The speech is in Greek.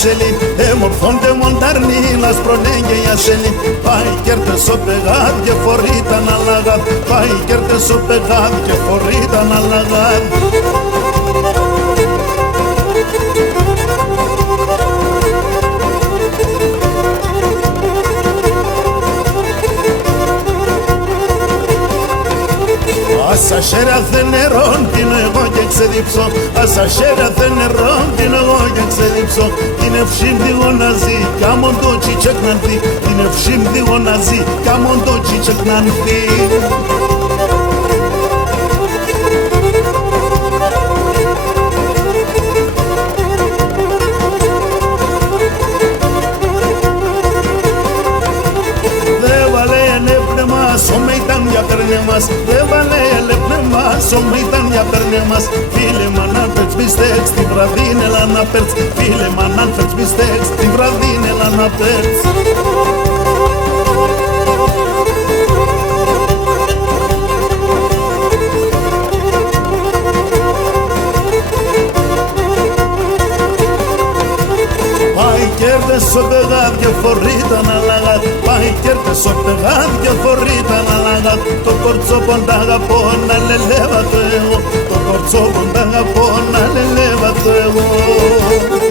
σελί, εμορφώνται μοντάρνοι, λασπρονέ και για σελί. Πάει κέρτες ο πεγάδ και φορείταν αλλαγάδ, πάει κέρτες ο πεγάδ και φορείταν αλλαγάδ. Άσα σέρα δεν νερόν, πίνω εγώ και ξεδίψω. Άσα σέρα δεν νερόν, πίνω εγώ και ξεδίψω. Την ευσύμ διγοναζί, κάμον το τσίτσεκ νανθεί. Την ευσύμ διγοναζί, κάμον το τσίτσεκ νανθεί. Σώμα ήταν για παίρνε μας, δεν βάλε ελέπνε μας. Σώμα ήταν για παίρνε μας. Φίλε μ' αν φέρτς μπιστέξ, την βραδύν έλα να πέρτς. Φίλε μ' αν φέρτς μπιστέξ, την βραδύν έλα να πέρτς. Πάει κέρδες ο πεγάδ και φορείταν αλλαγάδ. Πάει κέρδες ο πεγάδ και φορείταν αλλαγάδ. Το κορτσόπον τ' αγαπώ να λελεύα το εγώ. Το κορτσόπον τ' αγαπώ να λελεύα το εγώ.